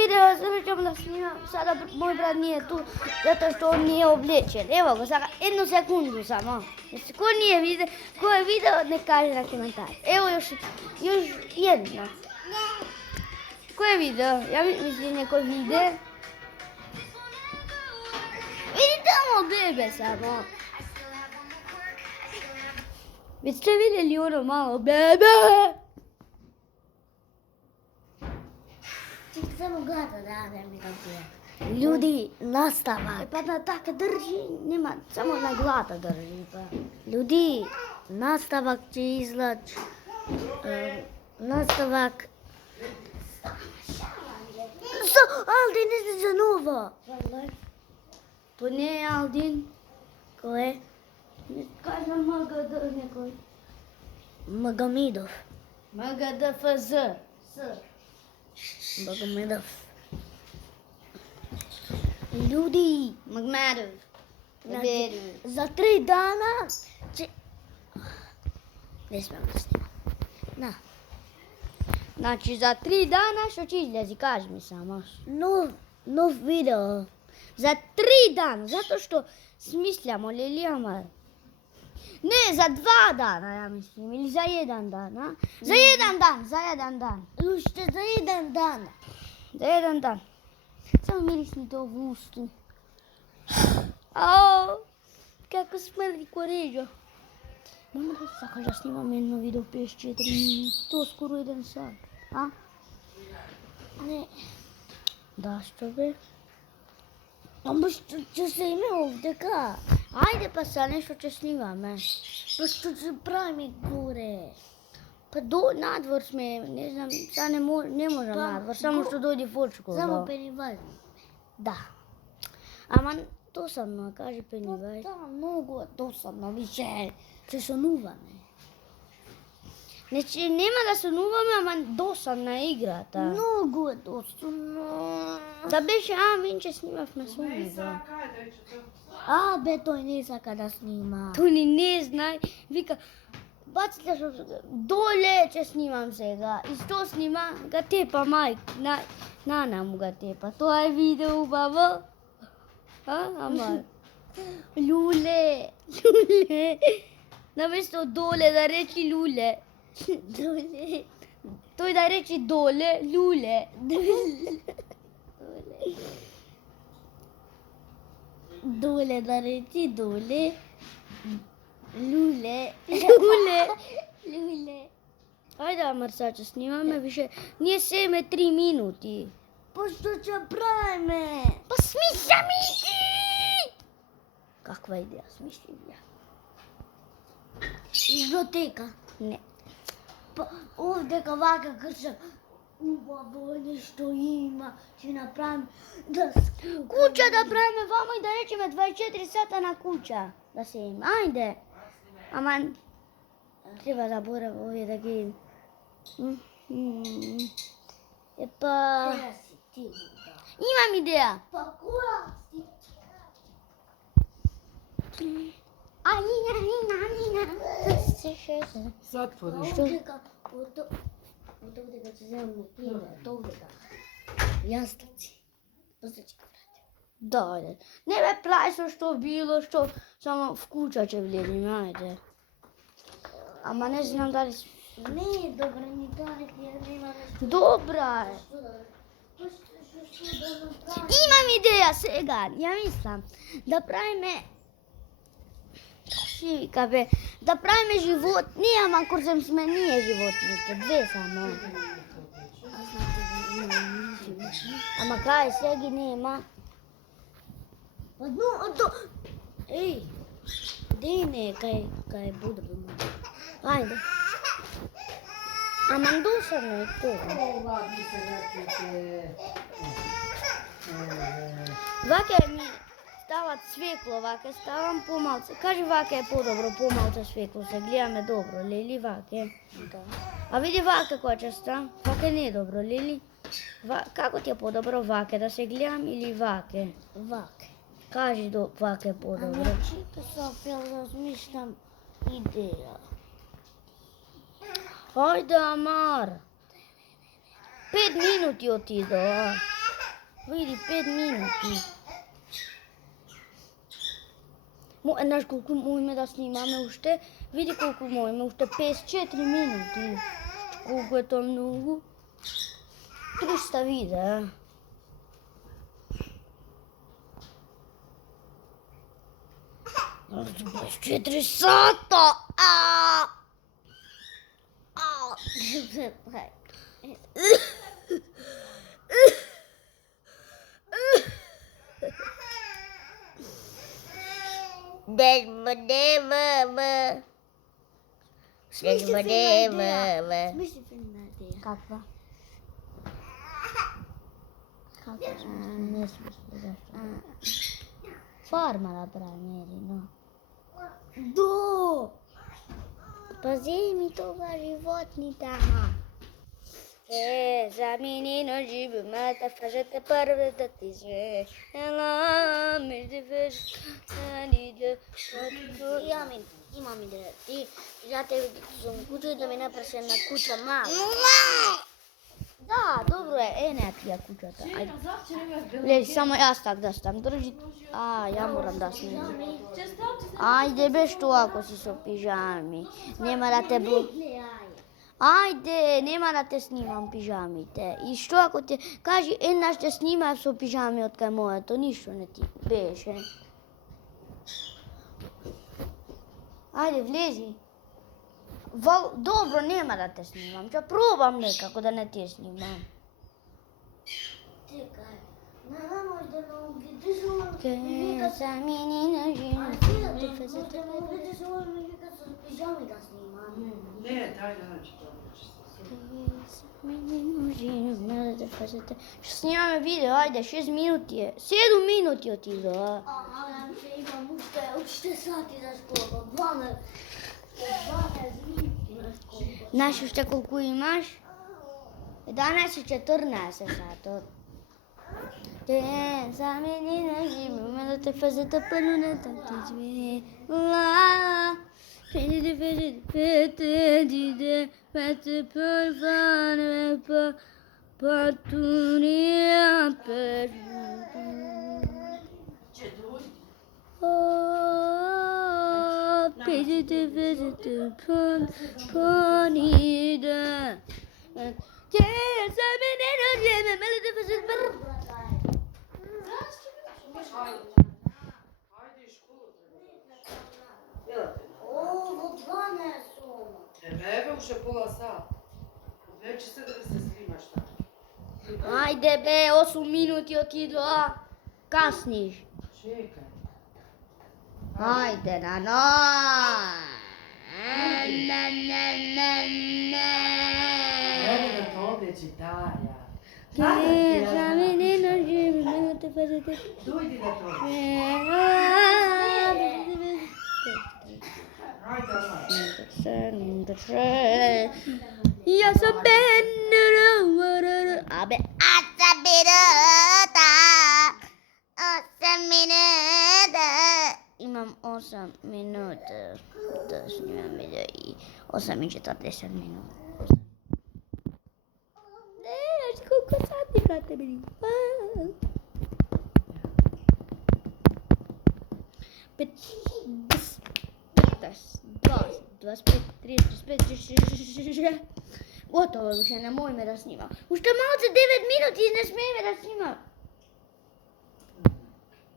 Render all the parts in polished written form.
видео завршувам да снимам. Сада мој брат не е ту, затоа што он не е облечен. Ево го, сака едну секунду само. Кој не е видео, кој е видео, не каже на коментар. Ево још едно. Кој е видео? Ја мислам некој видео. Види тамо бебе само. Веќе сте видели оно мало бебе? Само глада да ми да пие. Луѓе, наставак. Па на така држи, Нема, само на глата држи па. Луѓе, наставак ќе излач. Наставак. Алдин излезе нова. То не е Алдин. Кој е? Не кажа МГД некој. Магомедов. МГДФЗ. Магомедов. Луѓе, Магмедов. Беберов. За 3 дана не смем да снимам. На. Значи за 3 дана што ќе излези, кажи ми само. Нов видео. За 3 дана, затоа што смислямо лели ама. Не, за 2 дана ја мислим, или за 1 дан, а? За 1 дан, за 1 дан. Уште за 1 дан. За 1 дан. Само мирисни тоа во усту. Ау, како смрди кореџа. Мама да сакаш да снимам едно видео 54 минути, тоа скоро 1 сат, а? Не. Да, што бе? Ама што ќе се име овдека? Ајде па са нешто ќе снимаме. Па што ќе правиме горе? Па надвор сме, не знам, са не можам Па, надвор, само што дојде Фочко. Само Пенивај. Да. Ама досадно, кажи Пенивај. Да, многу е досадно, више. Ќе сонуваме. Значи, нема да сонуваме, ама досадна е играта. Многу е досадно. Да беше, минче снимавме со него. Бе, тој не сака да снима. Тој ни не знај, вика, баците што доле ќе снимам сега. И што снима? Га тепа мајка, нана му га тепа. Тоа е видео убаво. Ама. Луле. Наместо доле да речи луле. Доле. Тој да речи доле, луле. Доле да речи доле. Луле. Луле. Ајде, амар сега ќе снимаме више. Ние се име 3 минути. Па што ќе правиме? Па смислям иди! Каква идеја смислим ја? Библиотека. Не. Па овдека вака кршам. Убаво нешто има. Ќе направим да скупим. Куќа да правиме вамо и да речеме 24 сата на куќа. Да се има. Ајде. Ама треба да борам овие да ги... Епа... Која си ти? Имам идеја. Па која си? Затвори. Овдека, овдека ќе земам име, овдека. Јастаци. После ќе вратим. Да, ајде. Не бе прави со што било, што само в куќа ќе влеземе, ајде. Ама не знам дали... Не е добра, ни дали ја нема нешто. Добра е. Па што да направим? Имам идеја сега, ја мислам. Да правиме... Шика бе, да правиме животни, ама курсем сме ние животните, 2 само. Ама кај сега ги нема. Еј, деј не кај будемо. Ајде. Ама досадно е тоа. Ваке ми стават свекло, ваке ставам помалце. Кажи ваке е подобро, помалце свекло, се гледаме добро, лели ваке. Да. А види ваке која честа, ваке не е добро, лели. Како ти е подобро ваке, да се гледам или ваке? Ваке. Кажи ваке е подобро. Ама чека Софија, размишлям идеја. Ајде, Амар. 5 минути отидоа. Види, 5 минути. Знаеш колку можеме да снимаме уште? Види колку можеме, уште 54 минути. Колку е тоа многу? 300 видеа. Аз 24 сата! Смисли филмите. Каква? Не смисли, зашто? Фарма да правим, но. До! Пази ми тога животните. За менino живо, мата фажата първа да ти зве. Ела, между фажата Имам идеја. Ти, ја те сум куќа и да ми направиш една куќа мала. Да, добро е не тија куќата. Ајде. Лежи, само јас так да стам. Држи. Ја морам да снимам. Ајде бе, што ако си со пижами? Нема да те Ајде, нема да те снимам пижамите. И што ако те кажи еднаш те снимав со пижами од кај моето, ништо не ти беше. Ајде, влези. Добро, нема да те снимам. Ќе пробам некако да не те снимам. Чекај. Не може да ме угледиш, Ке за менина жена. да ме угледиш, ми вика со пижами да снимам. Не, дај да најче тоа. Ще снимаме видео, ајде, 6 минути е. 7 минути отидоа. Имам уште сати за школа. 12 минути на школа. Знаеш уште колку имаш? 11:14 сатот. Те за менина живеме да те фазата пълната ти зве. Ла, педи педи пете първане па патуния перду. Че дојди. Педи панида. Те за менина живеме да те фазата пълната. Ајде, школа треба. Во 12 сум. Еве уште пола сат. Вече се да се снимаш така. Ајде бе, 8 минути отидоа. Касниш. Чекај. Ајде на Еве да те облечи таја. Ке за менина живеме да те фазата. Дојди да те облечи. Ајде, Јас сум бенера. Абе, аз сум бенера. 8 минута. Имам 8 минута да снимам видео и 8:40 минути. Знаеш колку сати кате били? 25, 30, 35, Готово, више не можеме да снимам. Уште малце 9 минути и не смееме да снимам.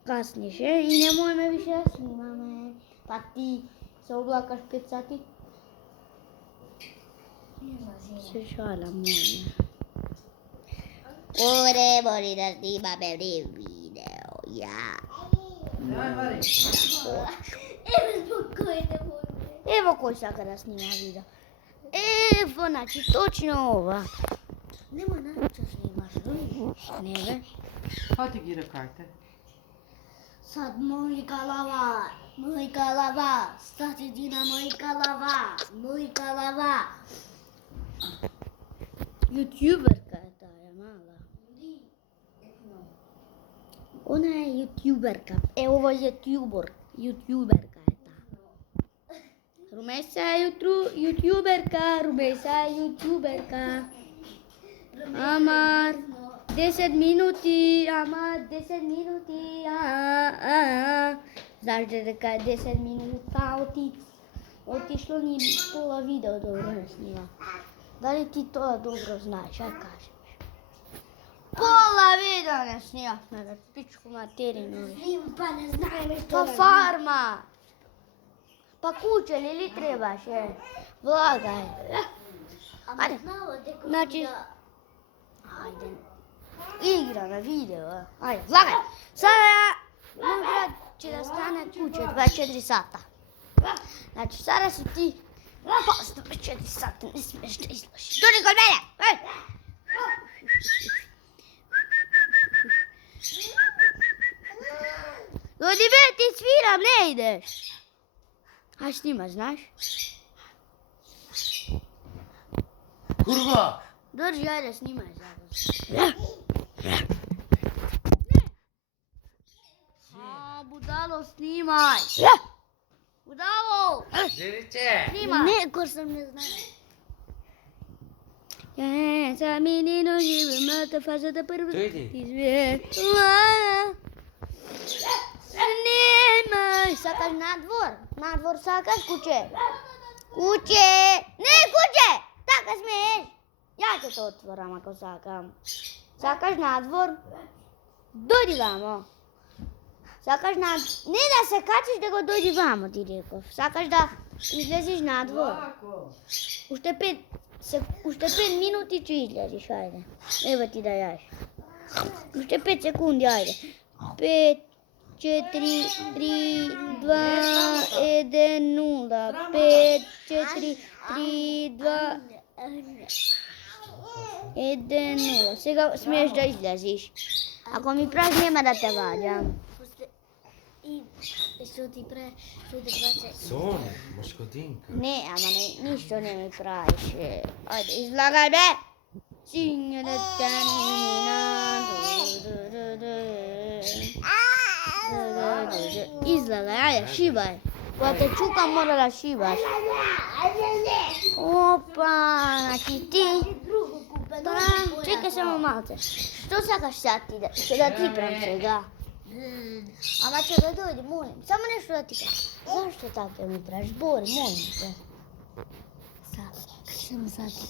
Каснише и не можеме више да снимаме. Па ти се облакаш 5 сати? Се шалам, мојме. Оре, мори да снимаме видео, ја. Дај, Мари. Еве спокојно мој. Ево кој сака да снима видео. Ево, значи точно ова. Нема начин снимаш, Не бе. Хајде ги рекајте. Сад мојка лава, стати дина мојка лава. Ютуберка е таа мала. Она е ютуберка. Ова е ютуберка е таа. Румеса е ютуберка, Румеса е ютуберка. Амар. 10 минути, ама 10 минути, Знаеш дека 10 минута отишло ни пола видео добро не снима. Дали ти тоа добро знаеш, ај кажеш. Пола видео не снимавме, бе, пичку материну. Па не знаеме Па фарма. Па куќа ли требаше? Влагај. Ајде. Значи, ајде. Игра на видео, ајде, влагај. Сега, мој брат ќе да стане куќе 24 сата. Значи, сега си ти пост 24 сата, не смеш да излъжиш. Дојди кон мене, ај. Дојди бе, ти свирам, не идеш. Ај снимаш, знаеш? Курва! Држи, ајде, снимај забавно. Будало, снимај. Будало, Дериче! снимај. Не, курсам не знае. Sa menino živi, mata fazata prva. Дојди. Извела. Снимај. Сакаш надвор? Надвор сакаш, куче? Куче! Не, куче! Така смееш. Ја ќе те отворам ако сакам. Сакаш надвор? Дојди вамо. Сакаш надвор? Не да се качиш да го дојди вамо, ти реков. Сакаш да излезеш надвор? Лако! Уште 5 минути ќе излезеш, ајде. Ева ти да јаш. Уште 5 секунди, ајде. 5, 4, 3, 2, 1, 0. 5, 4, 3, 2, 1, 0. Сега смееш да излезеш. Ако ми праш, нема да те ваѓам. И што ти прасе? Сон, машкотинка. Не, ама ништо не ми правиш. Ајде, излагај бе! Сињата танина. Излагај, ајде, шибај. Кога те чукам, мора да шибаш. Опа, значи ти... Чекај само малце. Што сакаш сега ти да... Ќе да ти прам сега. Ама ќе да дојде, молим. Само нешто да ти кажам. Зашто така ми правиш? Бори, молим те. Само сака.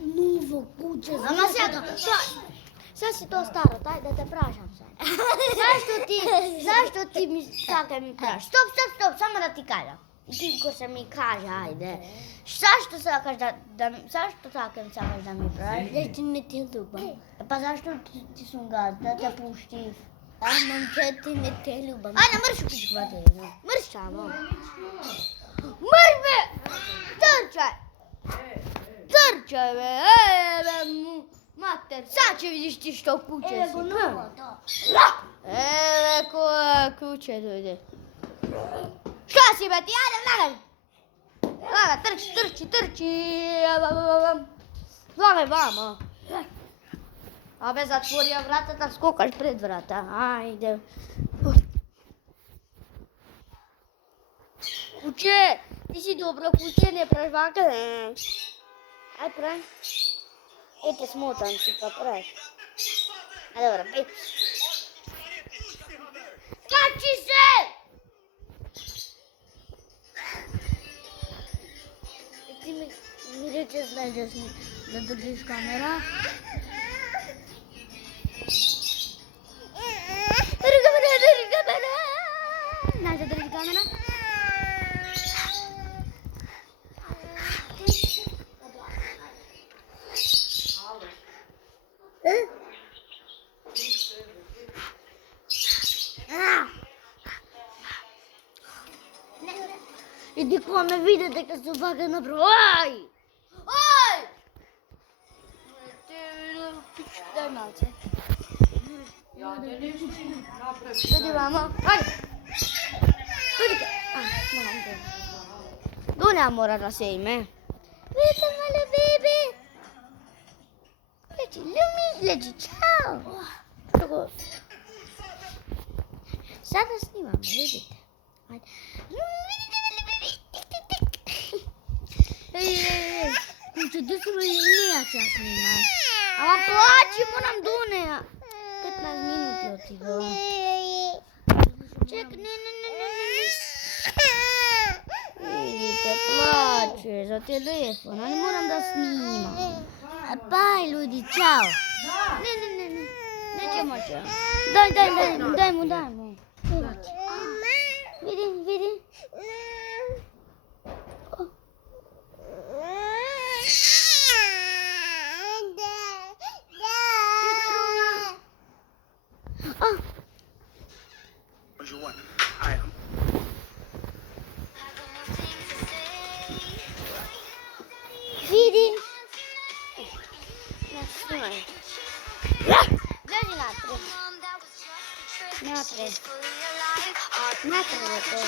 Ново куќе. Ама сега, сега си тоа старо, тај да те прашам сега. Зашто ти ми така ми правиш? Стоп, само да ти кажам. И ти ко се ми каже, ајде. Зашто сакаш зашто така ми сакаш да ми правиш? Зашто не те љубам. Па зашто ти сум гад, да те пуштив? Ама че ти не те љубам. Ајде, мрш пичку материна. Мрш само. Мрш бе! Трчај! Трчај бе! Бе, матер, сад ќе видиш ти што куќе си. Его ново, то. Еве која куќе дојде. Што си бе ти? Ајде, влагај! Влагај, трчи! Влагај вамо. Абе, затвори ја вратата, скокаш пред врата. Ајде. Куче, ти си добро куче, не праш вака. Ај, прај. Ете, смотан си, па праш. А, добро, пи. Качи се! Ти ми рече знаеш да држиш камера. Држи камера! Знаеш да држи камера? Иди кога ме види дека се вака направо. Ај! Ај! Дај малце. Ја не нешто напред. Дојди мамо. Ајде. Дојди. Мамо. Доля мора да се име. Видите, мале бебе. Леđi, čao. Tako. Sada snimamo, vidite. Ajde. Ej, kuće, gdje su mi ja čas snimam? Ама плачи, moram Dunea. 15 minuti otišao. Ček, ne. Vidite, plače za telefon, ali moram da snimam. Baj, ljudi, čao. Ne. Nećemo čao. Daj mu. Vidi. What you want? All right, Vidi. Leži natrag. Natrag to.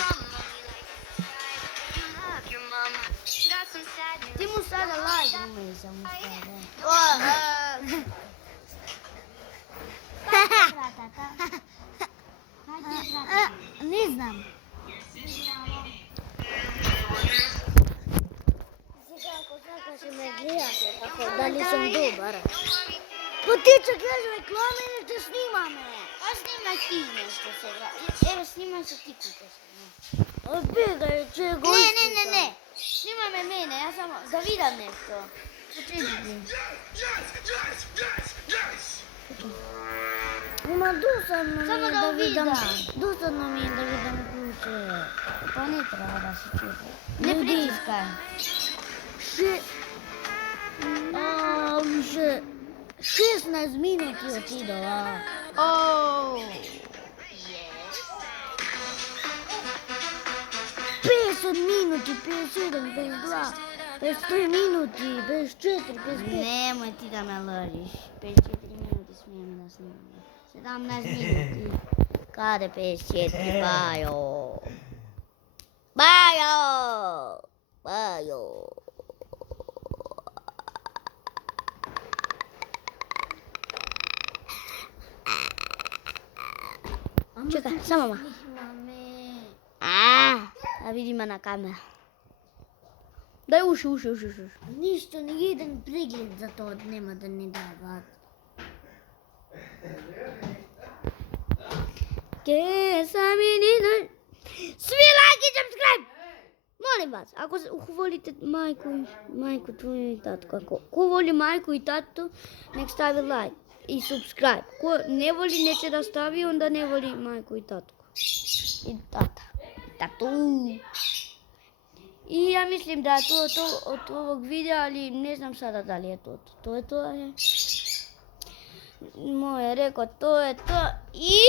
Ti mu sada like umej za mu Ne znam. Kako se me gledate, kako da li sam dobar. Pa ti će gledaš reklame ili te snima me? Pa snimaj ti nešto sada. Evo snimaj se ti kuće se. Odbjegaj, če je Ne. Snimaj me mene, ja samo da vidim nešto. Počekaj. Ma dosadno Samo mi je da da vidim. vidim. Dosadno mi je da vidim kuće. Pa ne treba da se čuti. Ne pritiskaj. Više 16 minuti otidova. Oh. 50 minuti, 57, 52, 53 minuti, 54, 55. Nemoj ti da me lažiš. 54 minuti smijem da snimam. 17 minuti. Kada 54, Bajo. Čekaj, samo malo. A vidi me na kameru. Daj uši. Ništa, ni jedan pregled za to nema da ne davat. Svi like i subscribe! Molim vas, ako volite majku tvoju i tatku, ko voli majku i tatu, nek stavi like i subscribe. Ko ne voli, neće da stavi, onda ne voli majku i tatku. I tatu. I ja mislim da je to od ovog videa, ali ne znam sada da li je to. To je to. Moje rekao, to je to. I...